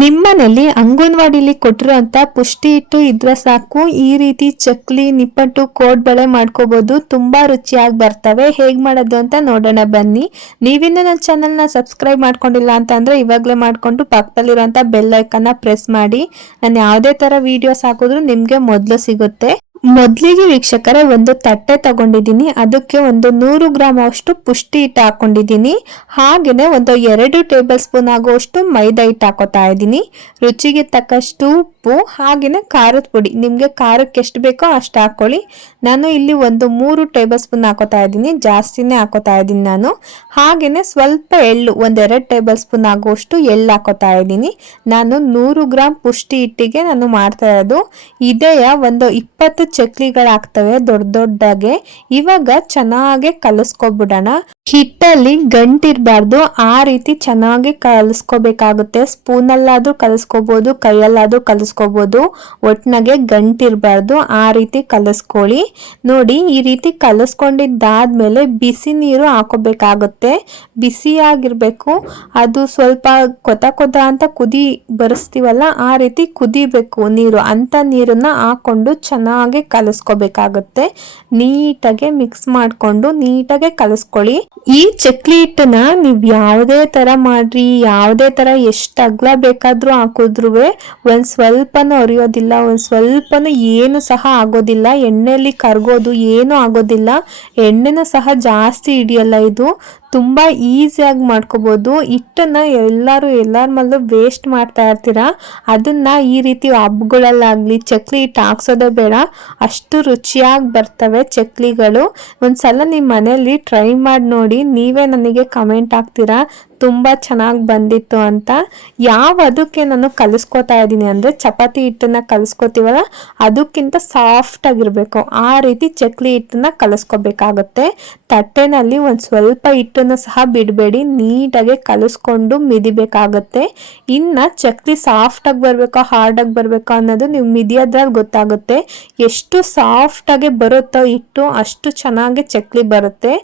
ನಿಮ್ಮನೇಲಿ ಅಂಗನವಾಡಿಲಿ ಕೊಟ್ಟಿರೋಂಥ ಪುಷ್ಟಿ ಇಟ್ಟು ಇದ್ರೆ ಸಾಕು. ಈ ರೀತಿ ಚಕ್ಲಿ, ನಿಪ್ಪಟ್ಟು ಕೋಡ್ಬಳೆ ಮಾಡ್ಕೋಬಹುದು ತುಂಬಾ ರುಚಿಯಾಗಿ ಬರ್ತವೆ. ಹೇಗ್ ಮಾಡೋದು ಅಂತ ನೋಡೋಣ ಬನ್ನಿ. ನೀವಿನ್ನು ನನ್ನ ಚಾನಲ್ನ ಸಬ್ಸ್ಕ್ರೈಬ್ ಮಾಡ್ಕೊಂಡಿಲ್ಲ ಅಂತ ಅಂದ್ರೆ ಇವಾಗಲೇ ಮಾಡ್ಕೊಂಡು ಪಕ್ಕದಲ್ಲಿರೋಂಥ ಬೆಲ್ ಐಕನ್ನ ಪ್ರೆಸ್ ಮಾಡಿ. ನಾನು ಯಾವುದೇ ತರ ವಿಡಿಯೋಸ್ ಹಾಕಿದ್ರು ನಿಮ್ಗೆ ಮೊದಲು ಸಿಗುತ್ತೆ. ಮೊದಲಿಗೆ ವೀಕ್ಷಕರೇ ಒಂದು ತಟ್ಟೆ ತಗೊಂಡಿದ್ದೀನಿ. ಅದಕ್ಕೆ ಒಂದು ನೂರು ಗ್ರಾಮ್ ಅಷ್ಟು ಪುಷ್ಟಿ ಹಿಟ್ಟು ಹಾಕೊಂಡಿದ್ದೀನಿ. ಹಾಗೆಯೇ ಒಂದು ಎರಡು ಟೇಬಲ್ ಸ್ಪೂನ್ ಆಗುವಷ್ಟು ಮೈದಾ ಹಿಟ್ಟು ಹಾಕೋತಾ ಇದ್ದೀನಿ. ರುಚಿಗೆ ತಕ್ಕಷ್ಟು ಉಪ್ಪು ಹಾಗೆಯೇ ಖಾರದ ಪುಡಿ. ನಿಮಗೆ ಖಾರಕ್ಕೆ ಎಷ್ಟು ಬೇಕೋ ಅಷ್ಟು ಹಾಕ್ಕೊಳ್ಳಿ ನಾನು ಇಲ್ಲಿ ಒಂದು ಮೂರು ಟೇಬಲ್ ಸ್ಪೂನ್ ಹಾಕೋತಾ ಇದ್ದೀನಿ. ಜಾಸ್ತಿನೇ ಹಾಕೋತಾ ಇದ್ದೀನಿ ನಾನು. ಹಾಗೆಯೇ ಸ್ವಲ್ಪ ಎಳ್ಳು ಒಂದೆರಡು ಟೇಬಲ್ ಸ್ಪೂನ್ ಆಗುವಷ್ಟು ಎಳ್ಳು ಹಾಕೋತಾ ಇದ್ದೀನಿ. ನಾನು ನೂರು ಗ್ರಾಮ್ ಪುಷ್ಟಿ ಹಿಟ್ಟಿಗೆ ನಾನು ಮಾಡ್ತಾ ಇರೋದು. ಇದೆಯ ಒಂದು ಇಪ್ಪತ್ತು ಚಕ್ಲಿಗಳಾಗ್ತವೆ ದೊಡ್ಡ ದೊಡ್ಡಗೆ. ಇವಾಗ ಚೆನ್ನಾಗೆ ಕಲಿಸ್ಕೊಬಿಡೋಣ. ಹಿಟ್ಟಲ್ಲಿ ಗಂಟಿರಬಾರ್ದು. ಆ ರೀತಿ ಚೆನ್ನಾಗಿ ಕಲಿಸ್ಕೋಬೇಕಾಗುತ್ತೆ. ಸ್ಪೂನಲ್ಲಾದ್ರೂ ಕಲಸ್ಕೋಬೋದು, ಕೈಯಲ್ಲಾದ್ರೂ ಕಲಿಸ್ಕೋಬಹುದು ಒಟ್ನಾಗೆ ಗಂಟಿರಬಾರ್ದು. ಆ ರೀತಿ ಕಲಸ್ಕೊಳ್ಳಿ. ನೋಡಿ, ಈ ರೀತಿ ಕಲಸ್ಕೊಂಡಿದ್ದಾದ್ಮೇಲೆ ಬಿಸಿ ನೀರು ಹಾಕೋಬೇಕಾಗುತ್ತೆ. ಬಿಸಿಯಾಗಿರಬೇಕು. ಅದು ಸ್ವಲ್ಪ ಕೊತ ಕೊತ ಅಂತ ಕುದಿ ಬರೆಸ್ತೀವಲ್ಲ, ಆ ರೀತಿ ಕುದಿಬೇಕು ನೀರು. ಅಂತ ನೀರನ್ನ ಹಾಕೊಂಡು ಚೆನ್ನಾಗಿ ಕಲಸ್ಕೋಬೇಕಾಗುತ್ತೆ. ನೀಟಾಗೆ ಮಿಕ್ಸ್ ಮಾಡಿಕೊಂಡು ನೀಟಾಗೆ ಕಲಿಸ್ಕೊಳ್ಳಿ. ಈ ಚಕ್ಲಿ ನೀವು ಯಾವುದೇ ತರ ಮಾಡ್ರಿ, ಯಾವುದೇ ತರ ಎಷ್ಟು ಅಗ್ಲ ಬೇಕಾದರೂ ಹಾಕಿದ್ರೂ ಒಂದು ಸ್ವಲ್ಪನೂ ಅರಿಯೋದಿಲ್ಲ ಒಂದು ಸ್ವಲ್ಪನೂ ಏನು ಸಹ ಆಗೋದಿಲ್ಲ ಎಣ್ಣೆಯಲ್ಲಿ ಕರಗೋದು ಏನು ಆಗೋದಿಲ್ಲ, ಎಣ್ಣೆನೂ ಸಹ ಜಾಸ್ತಿ ಹಿಡಿಯಲ್ಲ ಇದು. ತುಂಬ ಈಸಿಯಾಗಿ ಮಾಡ್ಕೋಬೋದು. ಹಿಟ್ಟನ್ನು ಎಲ್ಲರೂ ಎಲ್ಲರ ಮೇಲೂ ವೇಸ್ಟ್ ಮಾಡ್ತಾ ಇರ್ತೀರಾ, ಅದನ್ನು ಈ ರೀತಿ ಹಬ್ಬಗಳಲ್ಲಾಗಲಿ ಚಕ್ಲಿ ಹಿಟ್ಟು ಹಾಕ್ಸೋದೇ ಬೇಡ. ಅಷ್ಟು ರುಚಿಯಾಗಿ ಬರ್ತವೆ ಚಕ್ಲಿಗಳು ಒಂದ್ಸಲ ನಿಮ್ಮ ಮನೆಯಲ್ಲಿ ಟ್ರೈ ಮಾಡಿ ನೋಡಿ. ನೀವೇ ನನಗೆ ಕಮೆಂಟ್ ಹಾಕ್ತೀರಾ? ತುಂಬ ಚೆನ್ನಾಗಿ ಬಂದಿತ್ತು ಅಂತ ಯಾವ ಅದಕ್ಕೆ ನಾನು ಕಲಿಸ್ಕೊತಾ ಇದ್ದೀನಿ ಅಂದರೆ ಚಪಾತಿ ಹಿಟ್ಟನ್ನು ಕಲಿಸ್ಕೊತೀವಲ್ಲ ಅದಕ್ಕಿಂತ ಸಾಫ್ಟ್ ಆಗಿರಬೇಕು. ಆ ರೀತಿ ಚಕ್ಲಿ ಹಿಟ್ಟನ್ನು ಕಲಿಸ್ಕೋಬೇಕಾಗುತ್ತೆ. ತಟ್ಟೆನಲ್ಲಿ ಒಂದು ಸ್ವಲ್ಪ ಹಿಟ್ಟನ್ನು ಸಹ ಬಿಡಬೇಡಿ. ನೀಟಾಗಿ ಕಲಿಸ್ಕೊಂಡು ಮಿದಿಬೇಕಾಗುತ್ತೆ. ಇನ್ನು ಚಕ್ಲಿ ಸಾಫ್ಟಾಗಿ ಬರಬೇಕೋ ಹಾರ್ಡಾಗಿ ಬರಬೇಕೋ ಅನ್ನೋದು ನೀವು ಮಿದಿಯೋದ್ರಲ್ಲಿ ಗೊತ್ತಾಗುತ್ತೆ. ಎಷ್ಟು ಸಾಫ್ಟಾಗಿ ಬರುತ್ತೋ ಹಿಟ್ಟು ಅಷ್ಟು ಚೆನ್ನಾಗಿ ಚಕ್ಲಿ ಬರುತ್ತೆ.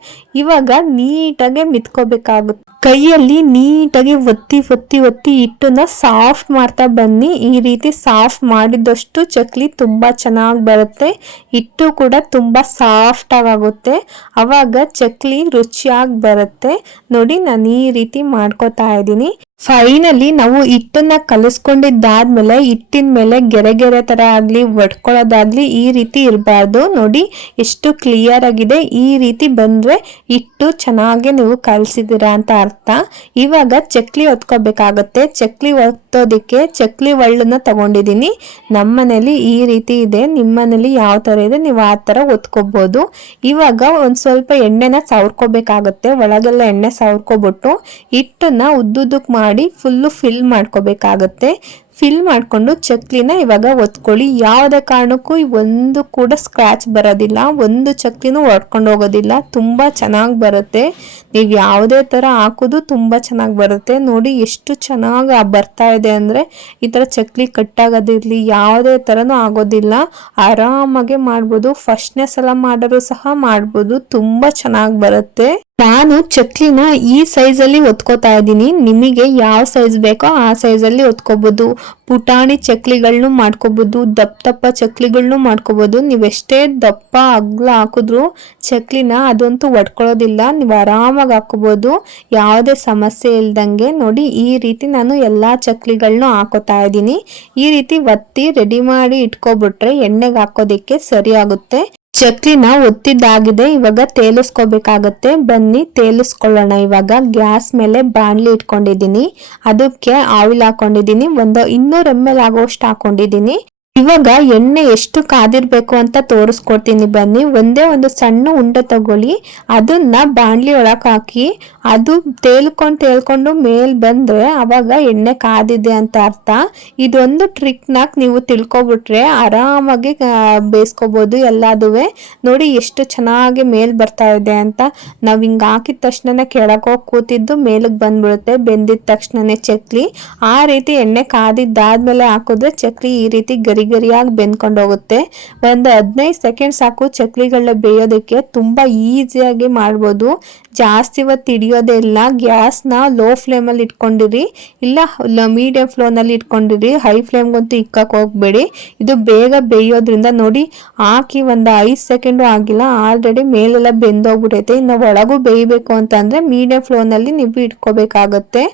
ಇವಾಗ ನೀಟಾಗಿ ಮಿತ್ಕೋಬೇಕಾಗುತ್ತೆ ಕೈಯಲ್ಲಿ ನೀಟಾಗಿ ಒತ್ತಿ ಒತ್ತಿ ಒತ್ತಿ ಹಿಟ್ಟನ್ನ ಸಾಫ್ಟ್ ಮಾಡ್ತಾ ಬನ್ನಿ. ಈ ರೀತಿ ಸಾಫ್ಟ್ ಮಾಡಿದಷ್ಟು ಚಕ್ಲಿ ತುಂಬ ಚೆನ್ನಾಗಿ ಬರುತ್ತೆ. ಹಿಟ್ಟು ಕೂಡ ತುಂಬ ಸಾಫ್ಟ್ ಆಗುತ್ತೆ. ಅವಾಗ ಚಕ್ಲಿ ರುಚಿಯಾಗಿ ಬರುತ್ತೆ. ನೋಡಿ, ನಾನು ಈ ರೀತಿ ಮಾಡ್ಕೋತಾ ಇದ್ದೀನಿ. ಫೈನಲಿ ನಾವು ಹಿಟ್ಟನ್ನ ಕಲಿಸ್ಕೊಂಡಿದ್ದಾದ್ಮೇಲೆ, ಹಿಟ್ಟಿನ ಮೇಲೆ ಗೆರೆ ಗೆರೆ ತರ ಆಗಲಿ, ಒಡ್ಕೊಳ್ಳೋದಾಗ್ಲಿ ಈ ರೀತಿ ಇರಬಾರ್ದು. ನೋಡಿ, ಎಷ್ಟು ಕ್ಲಿಯರ್ ಆಗಿದೆ. ಈ ರೀತಿ ಬಂದರೆ ಹಿಟ್ಟು ಚೆನ್ನಾಗಿ ನೀವು ಕಲಿಸಿದ್ದೀರಾ ಅಂತ ಅರ್ಥ. ಇವಾಗ ಚಕ್ಲಿ ಒತ್ಕೋಬೇಕಾಗತ್ತೆ ಚಕ್ಲಿ ಒತ್ತೋದಿಕ್ಕೆ ಚಕ್ಲಿ ಒಳ್ಳನ್ನ ತಗೊಂಡಿದ್ದೀನಿ. ನಮ್ಮನೇಲಿ ಈ ರೀತಿ ಇದೆ. ನಿಮ್ಮನೇಲಿ ಯಾವ ತರ ಇದೆ, ನೀವು ಆ ತರ ಒತ್ಕೋಬೋದು. ಇವಾಗ ಒಂದು ಸ್ವಲ್ಪ ಎಣ್ಣೆನ ಸವರ್ಕೋಬೇಕಾಗತ್ತೆ. ಒಳಗೆಲ್ಲ ಎಣ್ಣೆ ಸವರ್ಕೊಬಿಟ್ಟು ಹಿಟ್ಟನ್ನು ಉದ್ದುದ್ದಕ್ಕೆ ಫುಲ್ಲು ಫಿಲ್ ಮಾಡ್ಕೋಬೇಕಾಗತ್ತೆ. ಫಿಲ್ ಮಾಡಿಕೊಂಡು ಚಕ್ಲಿನ ಇವಾಗ ಒತ್ಕೊಳ್ಳಿ. ಯಾವುದೇ ಕಾರಣಕ್ಕೂ ಒಂದು ಕೂಡ ಸ್ಕ್ರ್ಯಾಚ್ ಬರೋದಿಲ್ಲ. ಒಂದು ಚಕ್ಲಿನೂ ಒಡ್ಕೊಂಡು ಹೋಗೋದಿಲ್ಲ. ತುಂಬ ಚೆನ್ನಾಗಿ ಬರುತ್ತೆ. ನೀವು ಯಾವುದೇ ಥರ ಹಾಕೋದು ತುಂಬ ಚೆನ್ನಾಗಿ ಬರುತ್ತೆ. ನೋಡಿ ಎಷ್ಟು ಚೆನ್ನಾಗಿ ಬರ್ತಾ ಇದೆ ಅಂದರೆ ಈ ಥರ ಚಕ್ಲಿ ಕಟ್ಟಾಗೋದಿರಲಿ, ಯಾವುದೇ ಥರನೂ ಆಗೋದಿಲ್ಲ. ಆರಾಮಾಗೆ ಮಾಡ್ಬೋದು. ಫಸ್ಟ್ನೇ ಸಲ ಮಾಡೋರು ಸಹ ಮಾಡ್ಬೋದು. ತುಂಬ ಚೆನ್ನಾಗಿ ಬರುತ್ತೆ. ನಾನು ಚಕ್ಲಿನ ಈ ಸೈಜಲ್ಲಿ ಒತ್ಕೋತಾ ಇದ್ದೀನಿ. ನಿಮಗೆ ಯಾವ ಸೈಜ್ ಬೇಕೋ ಆ ಸೈಜಲ್ಲಿ ಒತ್ಕೋಬಹುದು ಪುಟಾಣಿ ಚಕ್ಲಿಗಳನ್ನೂ ಮಾಡ್ಕೋಬಹುದು ದಪ್ಪ ದಪ್ಪ ಚಕ್ಲಿಗಳನ್ನೂ ಮಾಡ್ಕೋಬಹುದು ನೀವೆಷ್ಟೇ ದಪ್ಪ ಅಗ್ಲ ಹಾಕಿದ್ರು ಚಕ್ಲಿನ ಅದಂತೂ ಒಡ್ಕೊಳ್ಳೋದಿಲ್ಲ. ನೀವು ಆರಾಮಾಗಿ ಹಾಕೋಬಹುದು ಯಾವುದೇ ಸಮಸ್ಯೆ ಇಲ್ದಂಗೆ ನೋಡಿ, ಈ ರೀತಿ ನಾನು ಎಲ್ಲ ಚಕ್ಲಿಗಳನ್ನೂ ಹಾಕೋತಾ ಇದ್ದೀನಿ. ಈ ರೀತಿ ಒತ್ತಿ ರೆಡಿ ಮಾಡಿ ಇಟ್ಕೊಬಿಟ್ರೆ ಎಣ್ಣೆಗೆ ಹಾಕೋದಿಕ್ಕೆ ಸರಿ ಆಗುತ್ತೆ. ಚಕ್ಲಿನ ಒತ್ತಿದ್ದಾಗಿದೆ. ಇವಾಗ ತೇಲಿಸ್ಕೋಬೇಕಾಗತ್ತೆ. ಬನ್ನಿ, ತೇಲಿಸ್ಕೊಳ್ಳೋಣ. ಇವಾಗ ಗ್ಯಾಸ್ ಮೇಲೆ ಬಾಣಲಿ ಇಟ್ಕೊಂಡಿದ್ದೀನಿ. ಅದಕ್ಕೆ ಆಯಿಲ್ ಹಾಕೊಂಡಿದ್ದೀನಿ. ಒಂದು ಇನ್ನೂರು ಎಂ ಎಲ್ ಆಗೋಷ್ಟು ಹಾಕೊಂಡಿದ್ದೀನಿ. ಇವಾಗ ಎಣ್ಣೆ ಎಷ್ಟು ಕಾದಿರ್ಬೇಕು ಅಂತ ತೋರಿಸ್ಕೊಡ್ತೀನಿ ಬನ್ನಿ. ಒಂದೇ ಒಂದು ಸಣ್ಣ ಉಂಡೆ ತಗೊಳ್ಳಿ. ಅದನ್ನ ಬಾಣಲಿ ಒಳಗೆ ಹಾಕಿ, ಅದು ತೇಲ್ಕೊಂಡು ತೇಲ್ಕೊಂಡು ಮೇಲ್ ಬಂದ್ರೆ ಅವಾಗ ಎಣ್ಣೆ ಕಾದಿದೆ ಅಂತ ಅರ್ಥ. ಇದೊಂದು ಟ್ರಿಕ್ನಾಕ್ ನೀವು ತಿಳ್ಕೊಬಿಟ್ರೆ ಆರಾಮಾಗಿ ಬೇಯಿಸ್ಕೋಬಹುದು ಎಲ್ಲದುವೆ. ನೋಡಿ ಎಷ್ಟು ಚೆನ್ನಾಗಿ ಮೇಲ್ ಬರ್ತಾ ಇದೆ ಅಂತ. ನಾವ್ ಹಿಂಗೆ ಹಾಕಿದ ತಕ್ಷಣನೇ ಕೆಳಕೋಗಿ ಕೂತಿದ್ದು ಮೇಲಕ್ಕೆ ಬಂದ್ಬಿಡುತ್ತೆ. ಬೆಂದಿದ ತಕ್ಷಣನೇ ಚಕ್ಲಿ. ಆ ರೀತಿ ಎಣ್ಣೆ ಕಾದಿದ್ದಾದ್ಮೇಲೆ ಹಾಕಿದ್ರೆ ಚಕ್ಲಿ ಈ ರೀತಿ ಗರಿ ಗರಿಯಾಗಿ ಬೆಂದ್ಕೊಂಡು ಹೋಗುತ್ತೆ ಒಂದು ಹದಿನೈದು ಸೆಕೆಂಡ್ ಸಾಕು ಚಕ್ಲಿಗಳನ್ನ ಬೇಯೋದಕ್ಕೆ ತುಂಬ ಈಸಿಯಾಗಿ ಮಾಡ್ಬೋದು. ಜಾಸ್ತಿ ಹೊತ್ತು ಹಿಡಿಯೋದೇ ಇಲ್ಲ. ಗ್ಯಾಸ್ನ ಲೋ ಫ್ಲೇಮಲ್ಲಿ ಇಟ್ಕೊಂಡಿರಿ. ಇಲ್ಲ ಮೀಡಿಯಂ ಫ್ಲೋನಲ್ಲಿ ಇಟ್ಕೊಂಡಿರಿ. ಹೈ ಫ್ಲೇಮ್ಗಂತೂ ಇಕ್ಕಕ್ಕೆ ಹೋಗ್ಬೇಡಿ. ಇದು ಬೇಗ ಬೇಯೋದ್ರಿಂದ ನೋಡಿ, ಹಾಕಿ ಒಂದು ಐದು ಸೆಕೆಂಡು ಆಗಿಲ್ಲ ಆಲ್ರೆಡಿ ಮೇಲೆಲ್ಲ ಬೆಂದೋಗ್ಬಿಟೈತೆ. ಇನ್ನು ಒಳಗೂ ಬೇಯಬೇಕು ಅಂತಂದರೆ ಮೀಡಿಯಂ ಫ್ಲೋನಲ್ಲಿ ನೀವು ಇಟ್ಕೋಬೇಕಾಗತ್ತೆ.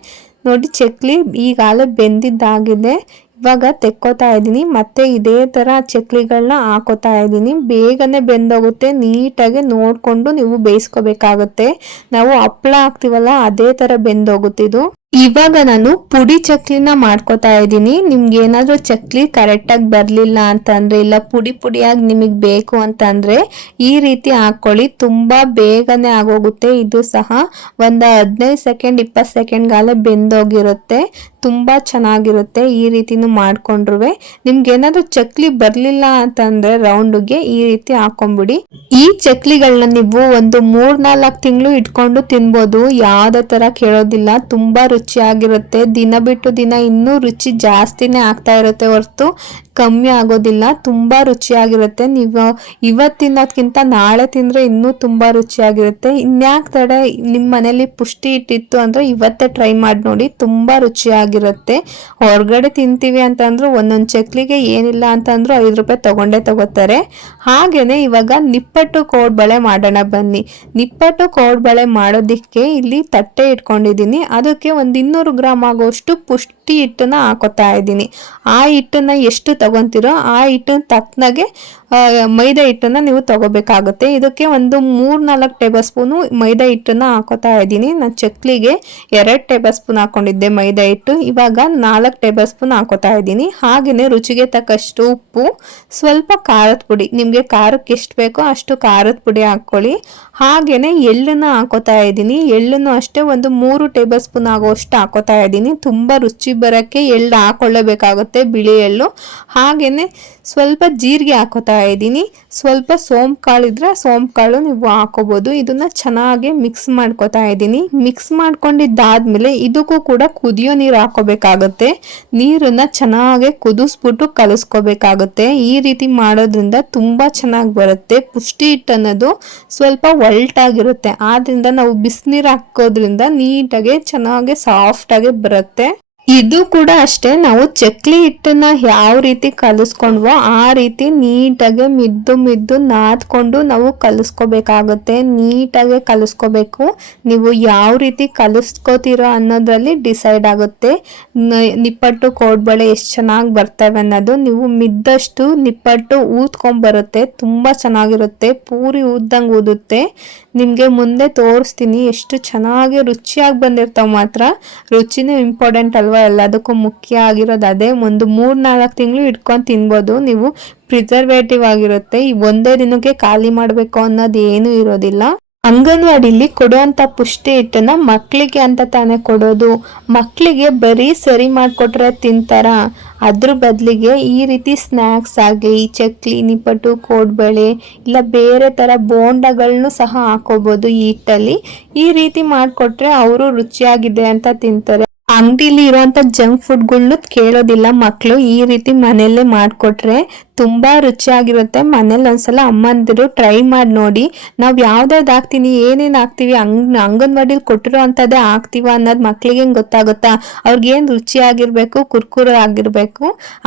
ನೋಡಿ, ಚಕ್ಲಿ ಈಗಾಗಲೇ ಬೆಂದಿದ್ದಾಗಿದೆ. ಇವಾಗ ತೆಕ್ಕೋತಾ ಇದ್ದೀನಿ. ಮತ್ತೆ ಇದೇ ಥರ ಚಕ್ಲಿಗಳನ್ನ ಹಾಕೋತಾ ಇದ್ದೀನಿ. ಬೇಗನೆ ಬೆಂದೋಗುತ್ತೆ. ನೀಟಾಗಿ ನೋಡಿಕೊಂಡು ನೀವು ಬೇಯಿಸ್ಕೋಬೇಕಾಗುತ್ತೆ. ನಾವು ಹಪ್ಪಳ ಹಾಕ್ತೀವಲ್ಲ, ಅದೇ ಥರ ಬೆಂದೋಗುತ್ತಿದು ಇವಾಗ ನಾನು ಪುಡಿ ಚಕ್ಲಿನ ಮಾಡ್ಕೋತಾ ಇದ್ದೀನಿ. ನಿಮ್ಗೆ ಏನಾದರೂ ಚಕ್ಲಿ ಕರೆಕ್ಟಾಗಿ ಬರಲಿಲ್ಲ ಅಂತಂದರೆ, ಇಲ್ಲ ಪುಡಿ ಪುಡಿಯಾಗಿ ನಿಮಗೆ ಬೇಕು ಅಂತಂದರೆ ಈ ರೀತಿ ಹಾಕ್ಕೊಳ್ಳಿ. ತುಂಬಾ ಬೇಗನೆ ಆಗೋಗುತ್ತೆ. ಇದು ಸಹ ಒಂದು ಹದಿನೈದು ಸೆಕೆಂಡ್, ಇಪ್ಪತ್ತು ಸೆಕೆಂಡ್ಗಾಲ ಬೆಂದೋಗಿರುತ್ತೆ. ತುಂಬ ಚೆನ್ನಾಗಿರುತ್ತೆ ಈ ರೀತಿನೂ ಮಾಡ್ಕೊಂಡ್ರು ನಿಮ್ಗೆ ಏನಾದರೂ ಚಕ್ಲಿ ಬರಲಿಲ್ಲ ಅಂತಂದರೆ ರೌಂಡ್ಗೆ ಈ ರೀತಿ ಹಾಕ್ಕೊಂಬಿಡಿ ಈ ಚಕ್ಲಿಗಳನ್ನ ನೀವು ಒಂದು ಮೂರ್ನಾಲ್ಕು ತಿಂಗಳು ಇಟ್ಕೊಂಡು ತಿನ್ಬೋದು. ಯಾವುದೇ ಥರ ಕೇಳೋದಿಲ್ಲ. ತುಂಬಾ ರುಚಿಯಾಗಿರುತ್ತೆ. ದಿನ ಬಿಟ್ಟು ದಿನ ಇನ್ನೂ ರುಚಿ ಜಾಸ್ತಿನೇ ಆಗ್ತಾ ಇರುತ್ತೆ ಹೊರತು ಕಮ್ಮಿ ಆಗೋದಿಲ್ಲ. ತುಂಬ ರುಚಿಯಾಗಿರುತ್ತೆ. ನೀವು ಇವತ್ತು ತಿನ್ನೋದ್ಕಿಂತ ನಾಳೆ ತಿಂದರೆ ಇನ್ನೂ ತುಂಬ ರುಚಿಯಾಗಿರುತ್ತೆ. ಇನ್ಯಾಕೆ ತಡೆ ನಿಮ್ಮ ಮನೇಲಿ ಪುಷ್ಟಿ ಇಟ್ಟಿತ್ತು ಅಂದರೆ ಇವತ್ತೇ ಟ್ರೈ ಮಾಡಿ ನೋಡಿ ತುಂಬ ರುಚಿಯಾಗಿರುತ್ತೆ. ಹೊರಗಡೆ ತಿಂತೀವಿ ಅಂತಂದರೂ ಒಂದೊಂದು ಚಕ್ಲಿಗೆ ಏನಿಲ್ಲ ಅಂತಂದ್ರೂ ಐದು ರೂಪಾಯಿ ತಗೊಂಡೇ ತಗೋತಾರೆ. ಹಾಗೆಯೇ ಇವಾಗ ನಿಪ್ಪಟ್ಟು ಕೋಡ್ಬಳೆ ಮಾಡೋಣ ಬನ್ನಿ. ನಿಪ್ಪಟ್ಟು ಕೋಡ್ಬಳೆ ಮಾಡೋದಕ್ಕೆ ಇಲ್ಲಿ ತಟ್ಟೆ ಇಟ್ಕೊಂಡಿದ್ದೀನಿ. ಅದಕ್ಕೆ ಇನ್ನೂರು ಗ್ರಾಮ್ ಆಗೋಷ್ಟು ಪುಷ್ಟಿ ಹಿಟ್ಟನ್ನ ಹಾಕೋತಾ ಇದ್ದೀನಿ. ಆ ಹಿಟ್ಟನ್ನ ಎಷ್ಟು ತಗೊತೀರೋ ಆ ಹಿಟ್ಟಿನ ತಕ್ಕನಾಗೆ ಮೈದಾ ಹಿಟ್ಟನ್ನು ನೀವು ತಗೋಬೇಕಾಗುತ್ತೆ. ಇದಕ್ಕೆ ಒಂದು ಮೂರು ನಾಲ್ಕು ಟೇಬಲ್ ಸ್ಪೂನು ಮೈದಾ ಹಿಟ್ಟನ್ನು ಹಾಕೋತಾ ಇದ್ದೀನಿ. ನಾನು ಚಕ್ಲಿಗೆ ಎರಡು ಟೇಬಲ್ ಸ್ಪೂನ್ ಹಾಕೊಂಡಿದ್ದೆ ಮೈದಾ ಹಿಟ್ಟು. ಇವಾಗ ನಾಲ್ಕು ಟೇಬಲ್ ಸ್ಪೂನ್ ಹಾಕೋತಾ ಇದ್ದೀನಿ. ಹಾಗೆಯೇ ರುಚಿಗೆ ತಕ್ಕಷ್ಟು ಉಪ್ಪು, ಸ್ವಲ್ಪ ಖಾರದ ಪುಡಿ. ನಿಮಗೆ ಖಾರಕ್ಕೆ ಎಷ್ಟು ಬೇಕೋ ಅಷ್ಟು ಖಾರದ ಪುಡಿ ಹಾಕ್ಕೊಳ್ಳಿ. ಹಾಗೆಯೇ ಎಳ್ಳನ್ನು ಹಾಕೋತಾ ಇದ್ದೀನಿ. ಎಳ್ಳನ್ನು ಅಷ್ಟೇ ಒಂದು ಮೂರು ಟೇಬಲ್ ಸ್ಪೂನ್ ಆಗೋಷ್ಟು ಹಾಕೋತಾ ಇದ್ದೀನಿ. ತುಂಬ ರುಚಿ ಬರೋಕ್ಕೆ ಎಳ್ಳು ಹಾಕೊಳ್ಳೇಬೇಕಾಗುತ್ತೆ ಬಿಳಿ ಎಳ್ಳು. ಹಾಗೆಯೇ ಸ್ವಲ್ಪ ಜೀರಿಗೆ ಹಾಕೋತಾ ಇದ್ದೀನಿ. ಸ್ವಲ್ಪ ಸೋಂಪು ಕಾಳು ಇದ್ರೆ ಸೋಂಪು ಕಾಳು ನೀವು ಹಾಕೋಬಹುದು ಇದನ್ನ ಚೆನ್ನಾಗಿ ಮಿಕ್ಸ್ ಮಾಡ್ಕೋತಾ ಇದ್ದೀನಿ. ಮಿಕ್ಸ್ ಮಾಡ್ಕೊಂಡಿದ್ದಾದ್ಮೇಲೆ ಇದಕ್ಕೂ ಕೂಡ ಕುದಿಯೋ ನೀರು ಹಾಕೋಬೇಕಾಗುತ್ತೆ. ನೀರನ್ನ ಚೆನ್ನಾಗಿ ಕುದಿಸ್ಬಿಟ್ಟು ಕಲಿಸ್ಕೋಬೇಕಾಗುತ್ತೆ. ಈ ರೀತಿ ಮಾಡೋದ್ರಿಂದ ತುಂಬಾ ಚೆನ್ನಾಗಿ ಬರುತ್ತೆ. ಪುಷ್ಟಿ ಹಿಟ್ಟು ಅನ್ನೋದು ಸ್ವಲ್ಪ ಒಲ್ಟಾಗಿರುತ್ತೆ. ಆದ್ರಿಂದ ನಾವು ಬಿಸಿನೀರು ಹಾಕೋದ್ರಿಂದ ನೀಟಾಗಿ ಚೆನ್ನಾಗಿ ಸಾಫ್ಟಾಗಿ ಬರುತ್ತೆ. ಇದು ಕೂಡ ಅಷ್ಟೇ, ನಾವು ಚಕ್ಲಿ ಹಿಟ್ಟನ್ನ ಯಾವ ರೀತಿ ಕಲಿಸ್ಕೊಂಡ್ವೋ ಆ ರೀತಿ ನೀಟಾಗಿ ಮಿದ್ದು ಮಿದ್ದು ನಾದ್ಕೊಂಡು ನಾವು ಕಲಿಸ್ಕೋಬೇಕಾಗುತ್ತೆ. ನೀಟಾಗೆ ಕಲಿಸ್ಕೋಬೇಕು. ನೀವು ಯಾವ ರೀತಿ ಕಲಿಸ್ಕೋತೀರೋ ಅನ್ನೋದ್ರಲ್ಲಿ ಡಿಸೈಡ್ ಆಗುತ್ತೆ. ನಿಪ್ಪಟ್ಟು ಕೋಡ್ಬಳೆ ಎಷ್ಟು ಚೆನ್ನಾಗಿ ಬರ್ತವೆ ಅನ್ನೋದು ನೀವು ಮಿದ್ದಷ್ಟು ನಿಪ್ಪಟ್ಟು ಊದ್ಕೊಂಡ್ಬರುತ್ತೆ ತುಂಬ ಚೆನ್ನಾಗಿರುತ್ತೆ. ಪೂರಿ ಊದ್ದಂಗೆ ಊದುತ್ತೆ. ನಿಮಗೆ ಮುಂದೆ ತೋರಿಸ್ತೀನಿ ಎಷ್ಟು ಚೆನ್ನಾಗಿ ರುಚಿಯಾಗಿ ಬಂದಿರ್ತಾವೆ ಮಾತ್ರ. ರುಚಿನೂ ಇಂಪಾರ್ಟೆಂಟ್ ಅಲ್ವಾ? ಎಲ್ಲದಕ್ಕೂ ಮುಖ್ಯ ಆಗಿರೋದು ಅದೇ ಒಂದು ಮೂರು ನಾಲ್ಕು ತಿಂಗಳು ಇಟ್ಕೊಂಡು ತಿನ್ಬೋದು. ನೀವು ಪ್ರಿಸರ್ವೇಟಿವ್ ಆಗಿರುತ್ತೆ. ಈ ಒಂದೇ ದಿನಕ್ಕೆ ಖಾಲಿ ಮಾಡಬೇಕು ಅನ್ನೋದು ಏನೂ ಇರೋದಿಲ್ಲ. ಅಂಗನವಾಡಿಲಿ ಕೊಡುವಂಥ ಪುಷ್ಟಿ ಹಿಟ್ಟನ್ನು ಮಕ್ಕಳಿಗೆ ಅಂತ ತಾನೇ ಕೊಡೋದು. ಮಕ್ಕಳಿಗೆ ಬರೀ ಸರಿ ಮಾಡಿಕೊಟ್ರೆ ತಿಂತಾರ? ಅದ್ರ ಬದಲಿಗೆ ಈ ರೀತಿ ಸ್ನ್ಯಾಕ್ಸ್ ಆಗಲಿ, ಚಕ್ಲಿ, ನಿಪ್ಪಟ್ಟು, ಕೋಡ್ಬಳೆ ಇಲ್ಲ ಬೇರೆ ಥರ ಬೋಂಡಗಳನ್ನೂ ಸಹ ಹಾಕೋಬೋದು ಈ ಹಿಟ್ಟಲ್ಲಿ. ಈ ರೀತಿ ಮಾಡಿಕೊಟ್ರೆ ಅವರು ರುಚಿಯಾಗಿದೆ ಅಂತ ತಿಂತಾರೆ. ಅಂಗಡಿಲಿ ಇರುವಂತ ಜಂಕ್ ಫುಡ್ಗಳ್ನು ಕೇಳೋದಿಲ್ಲ ಮಕ್ಕಳು ಈ ರೀತಿ ಮನೆಯಲ್ಲೇ ಮಾಡಿಕೊಟ್ರೆ ತುಂಬಾ ರುಚಿಯಾಗಿರುತ್ತೆ. ಮನೇಲಿ ಒಂದ್ಸಲ ಅಮ್ಮಂದಿರು ಟ್ರೈ ಮಾಡಿ ನೋಡಿ. ನಾವು ಯಾವ್ದಾವ್ದು ಹಾಕ್ತೀನಿ, ಏನೇನು ಹಾಕ್ತೀವಿ ಅಂಗ್ ಅಂಗನವಾಡಿಲಿ ಕೊಟ್ಟಿರೋ ಅಂಥದ್ದೇ ಹಾಕ್ತೀವ ಅನ್ನೋದು ಮಕ್ಳಿಗೆ ಹೆಂಗೆ ಗೊತ್ತಾಗುತ್ತಾ? ಅವ್ರಿಗೇನು ರುಚಿಯಾಗಿರಬೇಕು, ಕುರ್ಕುರ ಆಗಿರಬೇಕು,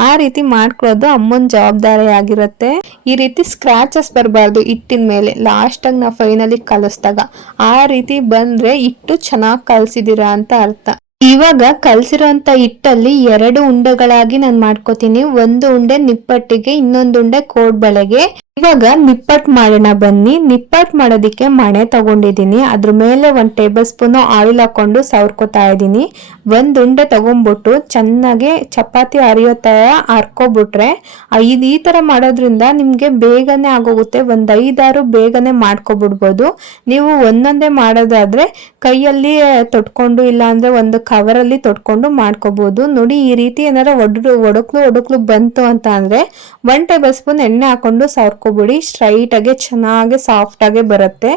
ಆ ರೀತಿ ಮಾಡ್ಕೊಳ್ಳೋದು ಅಮ್ಮನ ಜವಾಬ್ದಾರಿ ಆಗಿರುತ್ತೆ. ಈ ರೀತಿ ಸ್ಕ್ರಾಚಸ್ ಬರಬಾರ್ದು ಹಿಟ್ಟಿನ ಮೇಲೆ. ಲಾಸ್ಟಾಗಿ ನಾವು ಫೈನಲಿ ಕಲಿಸ್ದಾಗ ಆ ರೀತಿ ಬಂದ್ರೆ ಹಿಟ್ಟು ಚೆನ್ನಾಗಿ ಕಲಿಸಿದ್ದೀರಾ ಅಂತ ಅರ್ಥ. ಇವಾಗ ಕಲಸಿರೋಂಥ ಹಿಟ್ಟಲ್ಲಿ ಎರಡು ಉಂಡೆಗಳಾಗಿ ನಾನು ಮಾಡ್ಕೋತೀನಿ. ಒಂದು ಉಂಡೆ ನಿಪ್ಪಟ್ಟಿಗೆ ಇನ್ನೊಂದು ಉಂಡೆ ಕೋಡ್ಬಳೆಗೆ. ಇವಾಗ ನಿಪ್ಪಟ್ ಮಾಡೋಣ ಬನ್ನಿ. ನಿಪ್ಪಟ್ ಮಾಡೋದಿಕ್ಕೆ ಮಣೆ ತಗೊಂಡಿದ್ದೀನಿ. ಅದ್ರ ಮೇಲೆ ಒಂದು ಟೇಬಲ್ ಸ್ಪೂನ್ ಆಯಿಲ್ ಹಾಕೊಂಡು ಸವರ್ಕೋತಾ ಇದ್ದೀನಿ. ಒಂದು ಉಂಡೆ ತಗೊಂಡ್ಬಿಟ್ಟು ಚೆನ್ನಾಗಿ ಚಪಾತಿ ಅರಿಯೋ ಥರ ಹರ್ಕೊಬಿಟ್ರೆ ಐದು ಈ ತರ ಮಾಡೋದ್ರಿಂದ ನಿಮಗೆ ಬೇಗನೆ ಆಗೋಗುತ್ತೆ. ಒಂದು ಐದಾರು ಬೇಗನೆ ಮಾಡ್ಕೊಬಿಡ್ಬೋದು. ನೀವು ಒಂದೊಂದೇ ಮಾಡೋದಾದ್ರೆ ಕೈಯಲ್ಲಿ ತೊಟ್ಕೊಂಡು ಇಲ್ಲಾಂದರೆ ಒಂದು ಕವರಲ್ಲಿ ತೊಟ್ಕೊಂಡು ಮಾಡ್ಕೋಬೋದು. ನೋಡಿ ಈ ರೀತಿ ಏನಾರ ಒಡ್ ಒಡಕ್ಲು ಒಡಕ್ಲು ಬಂತು ಅಂತ ಅಂದರೆ ಒನ್ ಟೇಬಲ್ ಸ್ಪೂನ್ ಎಣ್ಣೆ ಹಾಕೊಂಡು ಸವರ್ಕೊ ಮಾಡ್ಕೊಬಿಡಿ. ಸ್ಟ್ರೈಟಾಗೆ ಚೆನ್ನಾಗಿ ಸಾಫ್ಟಾಗೆ ಬರುತ್ತೆ.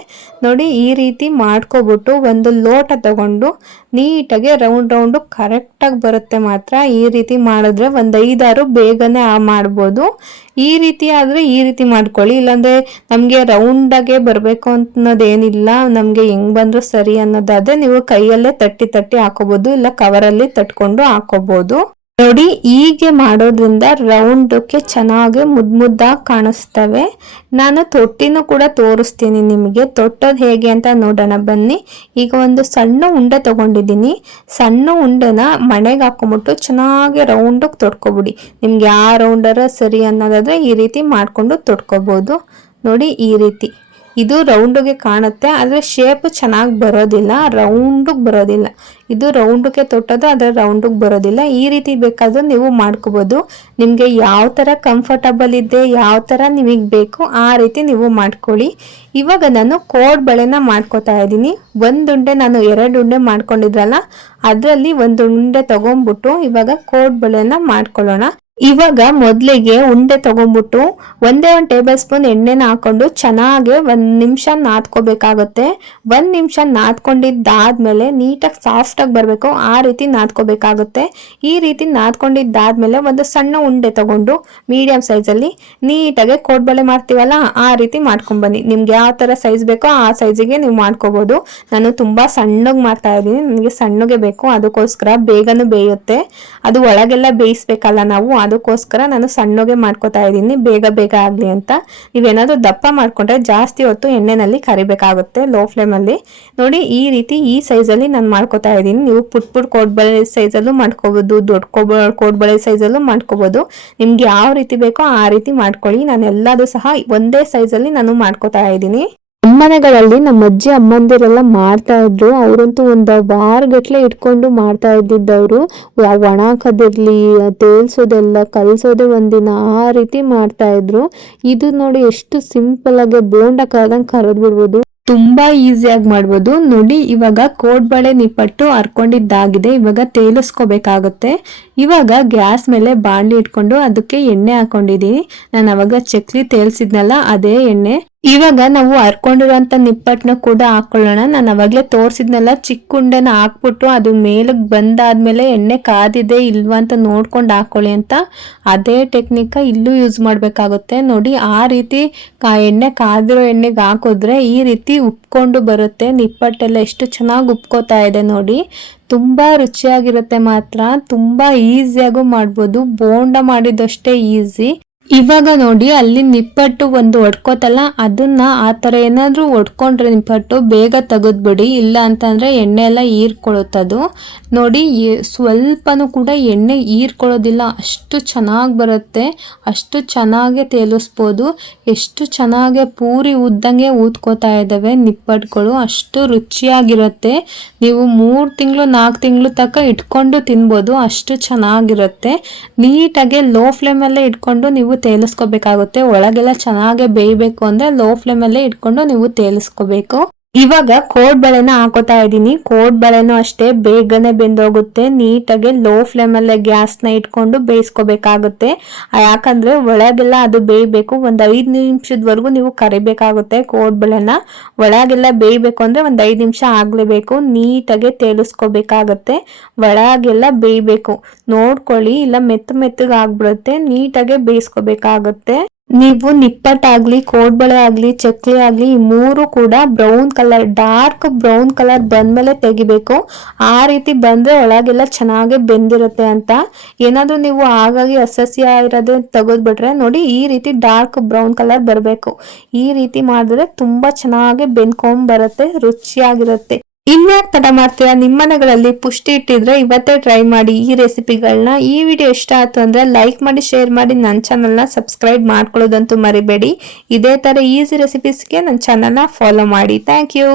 ನೋಡಿ, ಈ ರೀತಿ ಮಾಡ್ಕೊಬಿಟ್ಟು ಒಂದು ಲೋಟ ತಗೊಂಡು ನೀಟಾಗಿ ರೌಂಡ್ ರೌಂಡು ಕರೆಕ್ಟಾಗಿ ಬರುತ್ತೆ ಮಾತ್ರ. ಈ ರೀತಿ ಮಾಡಿದ್ರೆ ಒಂದು ಐದಾರು ಬೇಗನೆ ಆ ಮಾಡ್ಬೋದು. ಈ ರೀತಿ ಆದರೆ ಈ ರೀತಿ ಮಾಡ್ಕೊಳ್ಳಿ. ಇಲ್ಲಾಂದರೆ ನಮಗೆ ರೌಂಡಾಗೆ ಬರಬೇಕು ಅನ್ನೋದೇನಿಲ್ಲ. ನಮಗೆ ಹೆಂಗ್ ಬಂದರೂ ಸರಿ ಅನ್ನೋದಾದರೆ ನೀವು ಕೈಯಲ್ಲೇ ತಟ್ಟಿ ತಟ್ಟಿ ಹಾಕೋಬೋದು, ಇಲ್ಲ ಕವರಲ್ಲಿ ತಟ್ಕೊಂಡು ಹಾಕೋಬೋದು. ನೋಡಿ, ಹೀಗೆ ಮಾಡೋದ್ರಿಂದ ರೌಂಡಕ್ಕೆ ಚೆನ್ನಾಗಿ ಮುದ್ದು ಮುದ್ದಾಗಿ ಕಾಣಿಸ್ತವೆ. ನಾನು ತೊಟ್ಟಿನೂ ಕೂಡ ತೋರಿಸ್ತೀನಿ ನಿಮಗೆ. ತೊಟ್ಟೋದು ಹೇಗೆ ಅಂತ ನೋಡೋಣ ಬನ್ನಿ. ಈಗ ಒಂದು ಸಣ್ಣ ಉಂಡೆ ತೊಗೊಂಡಿದ್ದೀನಿ. ಸಣ್ಣ ಉಂಡೆನ ಮನೆಗೆ ಹಾಕೊಂಬಿಟ್ಟು ಚೆನ್ನಾಗಿ ರೌಂಡಕ್ಕೆ ತೊಡ್ಕೊಬಿಡಿ ನಿಮ್ಗೆ ಯಾವ ರೌಂಡರ ಸರಿ ಅನ್ನೋದಾದರೆ ಈ ರೀತಿ ಮಾಡಿಕೊಂಡು ತೊಡ್ಕೊಬೋದು ನೋಡಿ, ಈ ರೀತಿ. ಇದು ರೌಂಡಿಗೆ ಕಾಣುತ್ತೆ, ಆದರೆ ಶೇಪ್ ಚೆನ್ನಾಗಿ ಬರೋದಿಲ್ಲ ರೌಂಡಿಗೆ ಬರೋದಿಲ್ಲ. ಇದು ರೌಂಡಿಗೆ ತೊಟ್ಟೋದು, ಆದರೆ ರೌಂಡಿಗೆ ಬರೋದಿಲ್ಲ. ಈ ರೀತಿ ಬೇಕಾದರೂ ನೀವು ಮಾಡ್ಕೋಬೋದು. ನಿಮಗೆ ಯಾವ ಥರ ಕಂಫರ್ಟಬಲ್ ಇದೆ, ಯಾವ ಥರ ನಿಮಗೆ ಬೇಕು, ಆ ರೀತಿ ನೀವು ಮಾಡ್ಕೊಳ್ಳಿ. ಇವಾಗ ನಾನು ಕೋಡ್ ಬಳೆನ ಮಾಡ್ಕೋತಾ ಇದ್ದೀನಿ. ಒಂದು ಉಂಡೆ ನಾನು ಎರಡು ಉಂಡೆ ಮಾಡ್ಕೊಂಡಿದ್ರಲ್ಲ, ಅದರಲ್ಲಿ ಒಂದು ಉಂಡೆ ತಗೊಂಡ್ಬಿಟ್ಟು ಇವಾಗ ಕೋಡ್ ಬಳೆನ ಮಾಡ್ಕೊಳ್ಳೋಣ. ಇವಾಗ ಮೊದಲಿಗೆ ಉಂಡೆ ತಗೊಂಡ್ಬಿಟ್ಟು ಒಂದೇ ಒಂದು ಟೇಬಲ್ ಸ್ಪೂನ್ ಎಣ್ಣೆನ ಹಾಕೊಂಡು ಚೆನ್ನಾಗಿ ಒಂದು ನಿಮಿಷ ನಾದ್ಕೋಬೇಕಾಗುತ್ತೆ. ಒಂದು ನಿಮಿಷ ನಾದ್ಕೊಂಡಿದ್ದಾದ್ಮೇಲೆ ನೀಟಾಗಿ ಸಾಫ್ಟಾಗಿ ಬರಬೇಕು, ಆ ರೀತಿ ನಾದ್ಕೋಬೇಕಾಗುತ್ತೆ. ಈ ರೀತಿ ನಾದ್ಕೊಂಡಿದ್ದಾದ್ಮೇಲೆ ಒಂದು ಸಣ್ಣ ಉಂಡೆ ತಗೊಂಡು ಮೀಡಿಯಂ ಸೈಜಲ್ಲಿ ನೀಟಾಗಿ ಕೋಡ್ಬಳೆ ಮಾಡ್ತೀವಲ್ಲ, ಆ ರೀತಿ ಮಾಡ್ಕೊಂಬನ್ನಿ. ನಿಮ್ಗೆ ಯಾವ ಥರ ಸೈಜ್ ಬೇಕೋ ಆ ಸೈಜಿಗೆ ನೀವು ಮಾಡ್ಕೋಬೋದು. ನಾನು ತುಂಬ ಸಣ್ಣಗೆ ಮಾಡ್ತಾ ಇದ್ದೀನಿ ನನಗೆ ಸಣ್ಣಗೆ ಬೇಕು, ಅದಕ್ಕೋಸ್ಕರ ಬೇಗನೂ ಬೇಯುತ್ತೆ. ಅದು ಒಳಗೆಲ್ಲ ಬೇಯಿಸ್ಬೇಕಲ್ಲ ನಾವು ಅದಕ್ಕೋಸ್ಕರ ನಾನು ಸಣ್ಣಗೆ ಮಾಡ್ಕೋತಾ ಇದ್ದೀನಿ. ಬೇಗ ಬೇಗ ಆಗಲಿ ಅಂತ. ನೀವೇನಾದರೂ ದಪ್ಪ ಮಾಡ್ಕೊಂಡ್ರೆ ಜಾಸ್ತಿ ಹೊತ್ತು ಎಣ್ಣೆನಲ್ಲಿ ಕರಿಬೇಕಾಗುತ್ತೆ ಲೋ ಫ್ಲೇಮಲ್ಲಿ. ನೋಡಿ, ಈ ರೀತಿ ಈ ಸೈಜಲ್ಲಿ ನಾನು ಮಾಡ್ಕೋತಾ ಇದ್ದೀನಿ. ನೀವು ಪುಟ್ ಪುಟ್ ಕೋಡ್ಬಳೆ ಸೈಜಲ್ಲೂ ಮಾಡ್ಕೋಬೋದು, ದೊಡ್ಡ ಕೋಬ, ಕೋಡ್ಬಳೆ ಸೈಜಲ್ಲೂ ಮಾಡ್ಕೋಬೋದು. ನಿಮ್ಗೆ ಯಾವ ರೀತಿ ಬೇಕೋ ಆ ರೀತಿ ಮಾಡ್ಕೊಳ್ಳಿ. ನಾನು ಎಲ್ಲದೂ ಸಹ ಒಂದೇ ಸೈಜಲ್ಲಿ ನಾನು ಮಾಡ್ಕೋತಾ ಇದ್ದೀನಿ. ನಮ್ಮನೆಗಳಲ್ಲಿ ನಮ್ಮ ಅಜ್ಜಿ, ಅಮ್ಮಂದಿರೆಲ್ಲ ಮಾಡ್ತಾ ಇದ್ರು. ಅವರಂತೂ ಒಂದು ವಾರಗಟ್ಲೆ ಇಟ್ಕೊಂಡು ಮಾಡ್ತಾ ಇದ್ದಿದ್ದವರು. ಒಣ ಕದಿರ್ಲಿ ತೇಲ್ಸೋದೆಲ್ಲ, ಕಲ್ಸೋದೇ ಒಂದಿನ ಆ ರೀತಿ ಮಾಡ್ತಾ ಇದ್ರು. ಇದು ನೋಡಿ ಎಷ್ಟು ಸಿಂಪಲ್ ಆಗಿ ಬೋಂಡ ಕರೆದಂಗ್ ಕರೆದ್ ಬಿಡ್ಬೋದು. ತುಂಬಾ ಈಸಿಯಾಗಿ ಮಾಡ್ಬೋದು. ನೋಡಿ, ಇವಾಗ ಕೋಡ್ಬಳೆ ನಿಪ್ಪಟ್ಟು ಹರ್ಕೊಂಡಿದ್ದಾಗಿದೆ. ಇವಾಗ ತೇಲಿಸ್ಕೋಬೇಕಾಗುತ್ತೆ. ಇವಾಗ ಗ್ಯಾಸ್ ಮೇಲೆ ಬಾಣಲಿ ಇಟ್ಕೊಂಡು ಅದಕ್ಕೆ ಎಣ್ಣೆ ಹಾಕೊಂಡಿದ್ದೀನಿ. ನಾನು ಅವಾಗ ಚಕ್ಲಿ ತೇಲ್ಸಿದ್ನಲ್ಲ, ಅದೇ ಎಣ್ಣೆ. ಇವಾಗ ನಾವು ಹರ್ಕೊಂಡಿರೋಂಥ ನಿಪ್ಪಟ್ಟನ್ನ ಕೂಡ ಹಾಕೊಳ್ಳೋಣ. ನಾನು ಅವಾಗಲೇ ತೋರಿಸಿದ್ನೆಲ್ಲ, ಚಿಕ್ಕ ಉಂಡೆನ ಹಾಕ್ಬಿಟ್ಟು ಅದು ಮೇಲಕ್ಕೆ ಬಂದಾದ್ಮೇಲೆ ಎಣ್ಣೆ ಕಾದಿದೆ ಇಲ್ವಾ ಅಂತ ನೋಡ್ಕೊಂಡು ಹಾಕೊಳ್ಳಿ ಅಂತ ಅದೇ ಟೆಕ್ನಿಕ್ ಇಲ್ಲೂ ಯೂಸ್ ಮಾಡಬೇಕಾಗುತ್ತೆ. ನೋಡಿ, ಆ ರೀತಿ ಕಾ ಎಣ್ಣೆ ಕಾದಿರೋ ಎಣ್ಣೆಗೆ ಹಾಕಿದ್ರೆ ಈ ರೀತಿ ಉಪ್ಕೊಂಡು ಬರುತ್ತೆ. ನಿಪ್ಪಟ್ಟೆಲ್ಲ ಎಷ್ಟು ಚೆನ್ನಾಗಿ ಉಪ್ಕೋತಾ ಇದೆ ನೋಡಿ. ತುಂಬ ರುಚಿಯಾಗಿರುತ್ತೆ ಮಾತ್ರ. ತುಂಬ ಈಸಿಯಾಗೂ ಮಾಡ್ಬೋದು. ಬೋಂಡ ಮಾಡಿದಷ್ಟೇ ಈಸಿ. ಇವಾಗ ನೋಡಿ, ಅಲ್ಲಿ ನಿಪ್ಪಟ್ಟು ಒಂದು ಒಡ್ಕೋತಲ್ಲ, ಅದನ್ನ ಆ ಥರ ಏನಾದರೂ ಒಡ್ಕೊಂಡ್ರೆ ನಿಪ್ಪಟ್ಟು, ಬೇಗ ತೆಗೆದ್ಬಿಡಿ, ಇಲ್ಲ ಅಂತಂದರೆ ಎಣ್ಣೆ ಎಲ್ಲ ಹೀರ್ಕೊಳ್ಳುತ್ತದು ನೋಡಿ ಸ್ವಲ್ಪನೂ ಕೂಡ ಎಣ್ಣೆ ಹೀರ್ಕೊಳ್ಳೋದಿಲ್ಲ, ಅಷ್ಟು ಚೆನ್ನಾಗಿ ಬರುತ್ತೆ, ಅಷ್ಟು ಚೆನ್ನಾಗೆ ತೇಲಿಸ್ಬೋದು, ಎಷ್ಟು ಚೆನ್ನಾಗೆ ಪೂರಿ ಉದ್ದಂಗೆ ಊದ್ಕೋತಾ ಇದ್ದಾವೆ ನಿಪ್ಪಟ್ಟುಗಳು, ಅಷ್ಟು ರುಚಿಯಾಗಿರುತ್ತೆ. ನೀವು ಮೂರು ತಿಂಗಳು, ನಾಲ್ಕು ತಿಂಗಳು ತನಕ ಇಟ್ಕೊಂಡು ತಿನ್ಬೋದು, ಅಷ್ಟು ಚೆನ್ನಾಗಿರುತ್ತೆ. ನೀಟಾಗೆ ಲೋ ಫ್ಲೇಮಲ್ಲೇ ಇಟ್ಕೊಂಡು ನೀವು ತೇಲಿಸ್ಕೋಬೇಕಾಗುತ್ತೆ. ಒಳಗೆಲ್ಲ ಚೆನ್ನಾಗೆ ಬೇಯಬೇಕು ಅಂದ್ರೆ ಲೋ ಫ್ಲೇಮಲ್ಲೇ ಇಟ್ಕೊಂಡು ನೀವು ತೇಲಿಸ್ಕೋಬೇಕು. ಇವಾಗ ಕೋಡ್ ಬಳೆನ ಹಾಕೋತಾ ಇದ್ದೀನಿ. ಕೋಡ್ ಬಳೆನೂ ಅಷ್ಟೇ, ಬೇಗನೆ ಬೆಂದೋಗುತ್ತೆ. ನೀಟಾಗಿ ಲೋ ಫ್ಲೇಮಲ್ಲೇ ಗ್ಯಾಸ್ನ ಇಟ್ಕೊಂಡು ಬೇಯಿಸ್ಕೋಬೇಕಾಗುತ್ತೆ. ಯಾಕಂದರೆ ಒಳಗೆಲ್ಲ ಅದು ಬೇಯಬೇಕು. ಒಂದು ಐದು ನಿಮಿಷದವರೆಗೂ ನೀವು ಕರಿಬೇಕಾಗುತ್ತೆ ಕೋಡ್ ಬಳೆನ. ಒಳಗೆಲ್ಲ ಬೇಯಬೇಕು ಅಂದರೆ ಒಂದು ಐದು ನಿಮಿಷ ಆಗಲೇಬೇಕು. ನೀಟಾಗಿ ತೇಲಿಸ್ಕೋಬೇಕಾಗತ್ತೆ. ಒಳಗೆಲ್ಲ ಬೇಯಬೇಕು. ನೋಡ್ಕೊಳ್ಳಿ, ಇಲ್ಲ ಮೆತ್ತ ಮೆತ್ತಗೆ ಆಗ್ಬಿಡುತ್ತೆ ನೀಟಾಗೆ ಬೇಯಿಸ್ಕೋಬೇಕಾಗತ್ತೆ. ನೀವು ನಿಪ್ಪಟ್ಟಾಗ್ಲಿ ಕೋಡ್ಬಳೆ ಆಗ್ಲಿ ಚಕ್ಲಿ ಆಗ್ಲಿ ಈ ಮೂರು ಕೂಡ brown colour, dark brown colour ಬಂದ್ಮೇಲೆ ತೆಗಿಬೇಕು. ಆ ರೀತಿ ಬಂದ್ರೆ ಒಳಗೆಲ್ಲ ಚೆನ್ನಾಗಿ ಬೆಂದಿರುತ್ತೆ ಅಂತ. ಏನಾದರೂ ನೀವು ಹಾಗಾಗಿ ಅಸಸ್ಯ ಇರೋದು ತೆಗೆದ್ಬಿಟ್ರೆ ನೋಡಿ, ಈ ರೀತಿ ಡಾರ್ಕ್ ಬ್ರೌನ್ ಕಲರ್ ಬರಬೇಕು. ಈ ರೀತಿ ಮಾಡಿದ್ರೆ ತುಂಬಾ ಚೆನ್ನಾಗಿ ಬೆಂದ್ಕೊಂಡ್ ಬರುತ್ತೆ ರುಚಿಯಾಗಿರುತ್ತೆ. ಇನ್ಯಾಕ್ ತಡ ಮಾಡ್ತೀರಾ ನಿಮ್ಮ ಮನೆಗಳಲ್ಲಿ ಪುಷ್ಟಿ ಇಟ್ಟಿದ್ರೆ ಇವತ್ತೇ ಟ್ರೈ ಮಾಡಿ ಈ ರೆಸಿಪಿಗಳನ್ನ ಈ ವಿಡಿಯೋ ಇಷ್ಟ ಆಯ್ತು ಅಂದ್ರೆ ಲೈಕ್ ಮಾಡಿ ಶೇರ್ ಮಾಡಿ. ನನ್ನ ಚಾನಲ್ನ ಸಬ್ಸ್ಕ್ರೈಬ್ ಮಾಡ್ಕೊಳ್ಳೋದಂತೂ ಮರಿಬೇಡಿ. ಇದೇ ತರ ಈಸಿ ರೆಸಿಪೀಸ್ಗೆ ನನ್ನ ಚಾನಲ್ನ ಫಾಲೋ ಮಾಡಿ. Thank you